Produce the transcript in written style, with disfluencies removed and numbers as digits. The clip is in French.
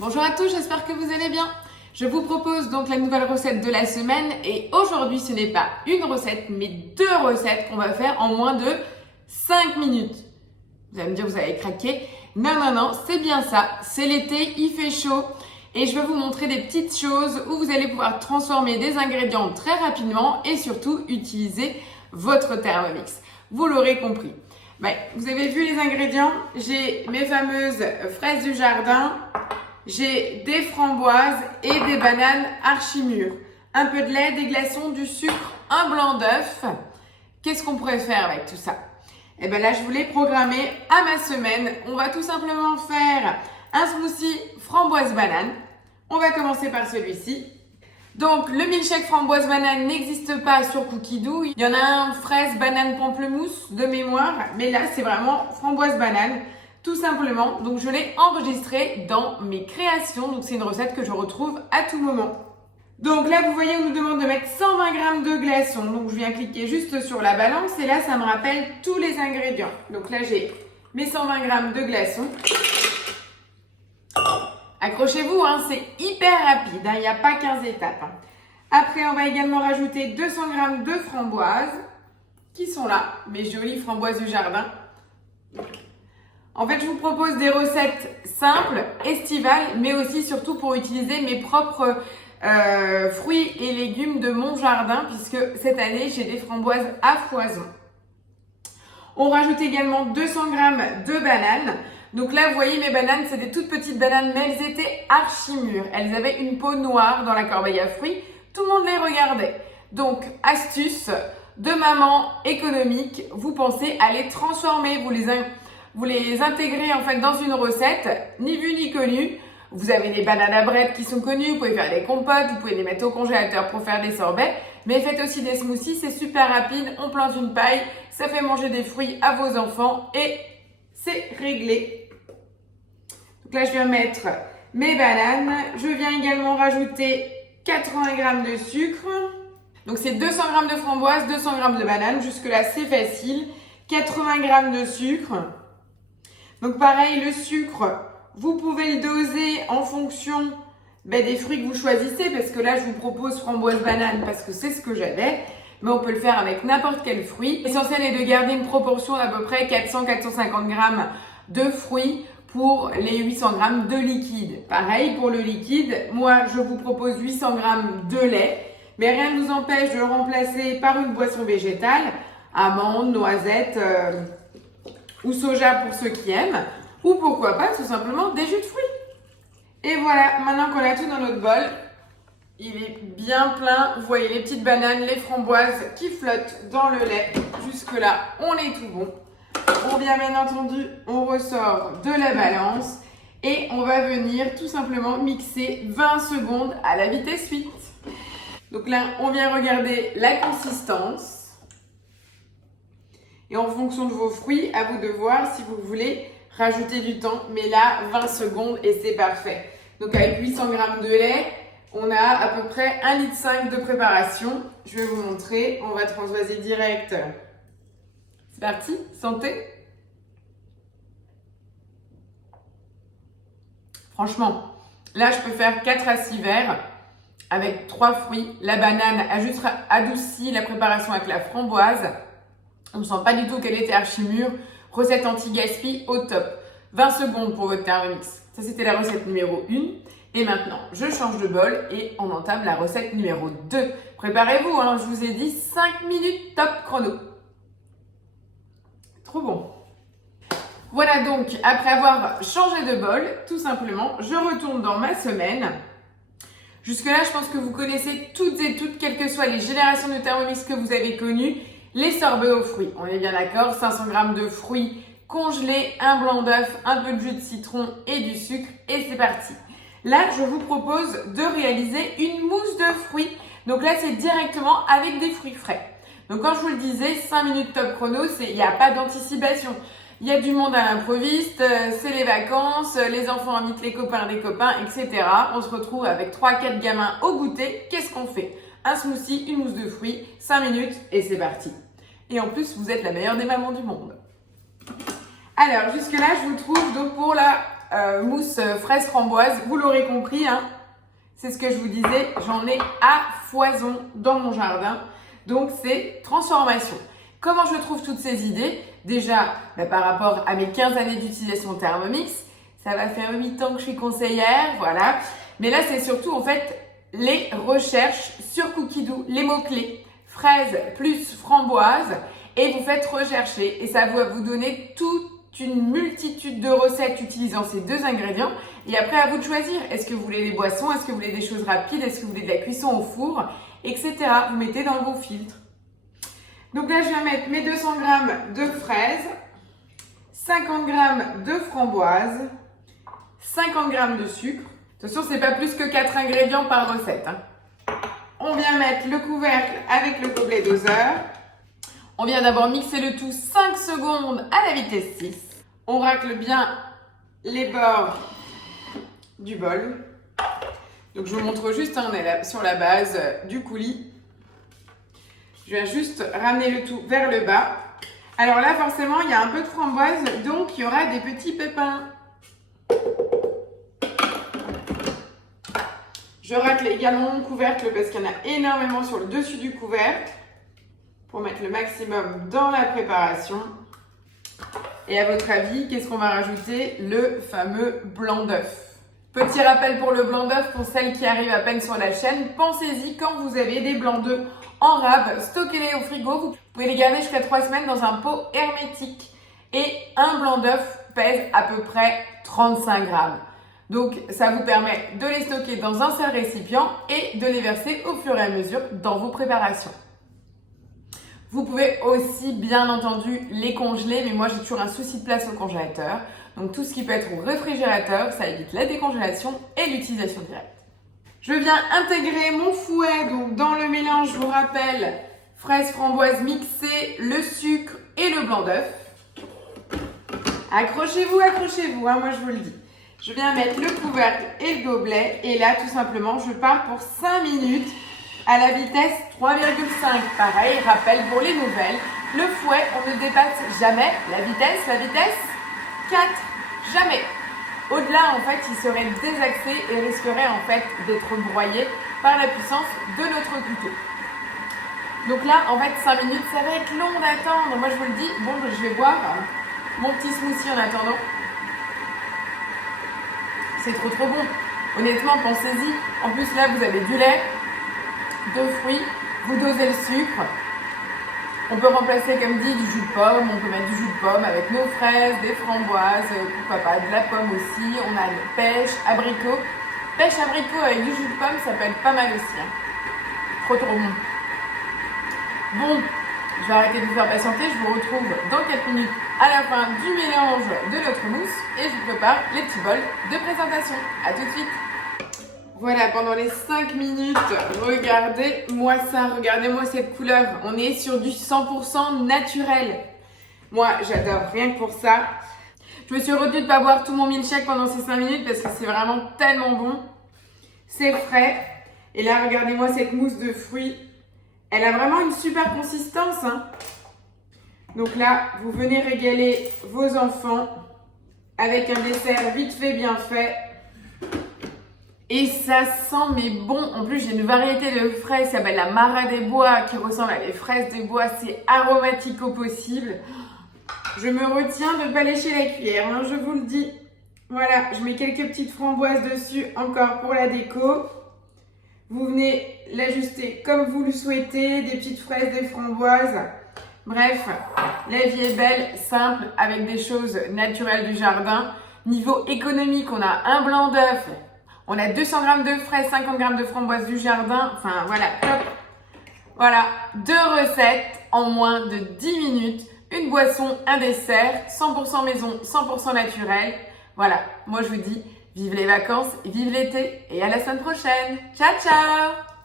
Bonjour à tous, j'espère que vous allez bien. Je vous propose donc la nouvelle recette de la semaine et aujourd'hui ce n'est pas une recette mais deux recettes qu'on va faire en moins de 5 minutes. Vous allez me dire vous avez craqué. Non, c'est bien ça, c'est l'été, il fait chaud et je vais vous montrer des petites choses où vous allez pouvoir transformer des ingrédients très rapidement et surtout utiliser votre Thermomix. Vous l'aurez compris. Vous avez vu les ingrédients, j'ai mes fameuses fraises du jardin. J'ai des framboises et des bananes archi-mûres. Un peu de lait, des glaçons, du sucre, un blanc d'œuf. Qu'est-ce qu'on pourrait faire avec tout ça? Et bien là, je voulais programmer à ma semaine. On va tout simplement faire un smoothie framboise-banane. On va commencer par celui-ci. Donc, le milkshake framboise-banane n'existe pas sur Cookidoo. Il y en a un fraise, banane, pamplemousse de mémoire. Mais là, c'est vraiment framboise-banane. Tout simplement, donc je l'ai enregistré dans mes créations, donc c'est une recette que je retrouve à tout moment. Donc là, vous voyez, on nous demande de mettre 120 g de glaçons, donc je viens cliquer juste sur la balance et là, ça me rappelle tous les ingrédients. Donc là, j'ai mes 120 g de glaçons. Accrochez-vous, c'est hyper rapide, il n'y a pas 15 étapes. Après, on va également rajouter 200 g de framboises, qui sont là, mes jolies framboises du jardin. En fait, je vous propose des recettes simples, estivales, mais aussi surtout pour utiliser mes propres fruits et légumes de mon jardin, puisque cette année, j'ai des framboises à foison. On rajoute également 200 g de bananes. Donc là, vous voyez, mes bananes, c'est des toutes petites bananes, mais elles étaient archi-mûres. Elles avaient une peau noire dans la corbeille à fruits. Tout le monde les regardait. Donc, astuce de maman économique, vous pensez à les transformer, vous les intégrez en fait dans une recette, ni vu ni connu. Vous avez des bananes à bread qui sont connues, vous pouvez faire des compotes, vous pouvez les mettre au congélateur pour faire des sorbets, mais faites aussi des smoothies, c'est super rapide, on plante une paille, ça fait manger des fruits à vos enfants et c'est réglé. Donc là, je viens mettre mes bananes, je viens également rajouter 80 g de sucre. Donc c'est 200 g de framboise, 200 g de bananes, jusque là c'est facile, 80 g de sucre. Donc pareil, le sucre, vous pouvez le doser en fonction des fruits que vous choisissez, parce que là, je vous propose framboise-banane parce que c'est ce que j'avais, mais on peut le faire avec n'importe quel fruit. L'essentiel est de garder une proportion d'à peu près 400-450 g de fruits pour les 800 g de liquide. Pareil, pour le liquide, moi, je vous propose 800 g de lait, mais rien ne nous empêche de le remplacer par une boisson végétale, amandes, noisettes, ou soja pour ceux qui aiment, ou pourquoi pas tout simplement des jus de fruits. Et voilà, maintenant qu'on a tout dans notre bol, il est bien plein. Vous voyez les petites bananes, les framboises qui flottent dans le lait. Jusque là, on est tout bon. On vient bien entendu, on ressort de la balance et on va venir tout simplement mixer 20 secondes à la vitesse 8. Donc là, on vient regarder la consistance. Et en fonction de vos fruits, à vous de voir si vous voulez rajouter du temps. Mais là, 20 secondes et c'est parfait. Donc avec 800 g de lait, on a à peu près 1,5 litre de préparation. Je vais vous montrer. On va transvaser direct. C'est parti, santé. Franchement, là, je peux faire 4 à 6 verres avec 3 fruits. La banane a juste adouci la préparation avec la framboise. On ne sent pas du tout qu'elle était archi-mûre. Recette anti-gaspi au top. 20 secondes pour votre Thermomix. Ça, c'était la recette numéro 1. Et maintenant, je change de bol et on entame la recette numéro 2. Préparez-vous, je vous ai dit 5 minutes top chrono. Trop bon. Voilà donc, après avoir changé de bol, tout simplement, je retourne dans ma semaine. Jusque-là, je pense que vous connaissez toutes et toutes, quelles que soient les générations de Thermomix que vous avez connues, les sorbets aux fruits. On est bien d'accord, 500 g de fruits congelés, un blanc d'œuf, un peu de jus de citron et du sucre et c'est parti. Là, je vous propose de réaliser une mousse de fruits. Donc là, c'est directement avec des fruits frais. Donc quand je vous le disais, 5 minutes top chrono, il n'y a pas d'anticipation. Il y a du monde à l'improviste, c'est les vacances, les enfants invitent les copains des copains, etc. On se retrouve avec 3-4 gamins au goûter. Qu'est-ce qu'on fait? Un smoothie, une mousse de fruits, 5 minutes et c'est parti. Et en plus, vous êtes la meilleure des mamans du monde. Alors, jusque-là, je vous trouve donc pour la mousse fraise framboise, vous l'aurez compris, hein, c'est ce que je vous disais, j'en ai à foison dans mon jardin. Donc c'est transformation. Comment je trouve toutes ces idées? Déjà, par rapport à mes 15 années d'utilisation de Thermomix, ça va faire 8 ans que je suis conseillère, voilà. Mais là, c'est surtout en fait les recherches sur Cookidoo, les mots-clés, fraise plus framboise, et vous faites rechercher et ça va vous donner toute une multitude de recettes utilisant ces deux ingrédients. Et après, à vous de choisir. Est-ce que vous voulez des boissons? Est-ce que vous voulez des choses rapides? Est-ce que vous voulez de la cuisson au four? Etc. Vous mettez dans vos filtres. Donc là, je viens mettre mes 200 g de fraises, 50 g de framboises, 50 g de sucre. Attention, c'est pas plus que 4 ingrédients par recette, hein. On vient mettre le couvercle avec le gobelet doseur. On vient d'abord mixer le tout 5 secondes à la vitesse 6. On racle bien les bords du bol. Donc je vous montre juste, hein, on est là sur la base du coulis. Je viens juste ramener le tout vers le bas. Alors là, forcément, il y a un peu de framboise, donc il y aura des petits pépins. Je racle également mon couvercle parce qu'il y en a énormément sur le dessus du couvercle pour mettre le maximum dans la préparation. Et à votre avis, qu'est-ce qu'on va rajouter? Le fameux blanc d'œuf. Petit rappel pour le blanc d'œuf, pour celles qui arrivent à peine sur la chaîne, pensez-y quand vous avez des blancs d'œufs en rab, stockez-les au frigo. Vous pouvez les garder jusqu'à 3 semaines dans un pot hermétique. Et un blanc d'œuf pèse à peu près 35 grammes. Donc, ça vous permet de les stocker dans un seul récipient et de les verser au fur et à mesure dans vos préparations. Vous pouvez aussi, bien entendu, les congeler, mais moi, j'ai toujours un souci de place au congélateur. Donc, tout ce qui peut être au réfrigérateur, ça évite la décongélation et l'utilisation directe. Je viens intégrer mon fouet donc dans le mélange, je vous rappelle, fraise framboise mixée, le sucre et le blanc d'œuf. Accrochez-vous, hein, moi je vous le dis. Je viens mettre le couvercle et le gobelet et là tout simplement je pars pour 5 minutes à la vitesse 3,5. Pareil, rappel pour les nouvelles, le fouet on ne dépasse jamais la vitesse 4, jamais. Au-delà en fait il serait désaxé et risquerait en fait d'être broyé par la puissance de notre couteau. Donc là en fait 5 minutes ça va être long d'attendre, moi je vous le dis, bon je vais boire mon petit smoothie en attendant. C'est trop bon. Honnêtement, pensez-y. En plus, là, vous avez du lait, de fruits, vous dosez le sucre. On peut remplacer, comme dit, du jus de pomme. On peut mettre du jus de pomme avec nos fraises, des framboises, pourquoi pas, de la pomme aussi. On a une pêche, abricot. Pêche, abricot avec du jus de pomme, ça peut être pas mal aussi, hein. Trop bon. Bon, je vais arrêter de vous faire patienter. Je vous retrouve dans quelques minutes à la fin du mélange de notre mousse et je vous prépare les petits bols de présentation. A tout de suite. Voilà, pendant les 5 minutes, regardez-moi ça, regardez-moi cette couleur. On est sur du 100% naturel. Moi, j'adore, rien que pour ça. Je me suis retenue de ne pas boire tout mon milkshake pendant ces 5 minutes parce que c'est vraiment tellement bon. C'est frais. Et là, regardez-moi cette mousse de fruits. Elle a vraiment une super consistance, hein. Donc là, vous venez régaler vos enfants avec un dessert vite fait, bien fait. Et ça sent mais bon. En plus, j'ai une variété de fraises qui s'appelle la Mara des Bois qui ressemble à les fraises des bois. C'est aromatique au possible. Je me retiens de ne pas lécher la cuillère, hein, je vous le dis. Voilà, je mets quelques petites framboises dessus encore pour la déco. Vous venez l'ajuster comme vous le souhaitez, des petites fraises, des framboises. Bref, la vie est belle, simple, avec des choses naturelles du jardin. Niveau économique, on a un blanc d'œuf, on a 200 g de fraises, 50 g de framboises du jardin. Enfin, voilà, top. Voilà, 2 recettes en moins de 10 minutes. Une boisson, un dessert, 100% maison, 100% naturel. Voilà, moi je vous dis, vive les vacances, vive l'été et à la semaine prochaine. Ciao, ciao!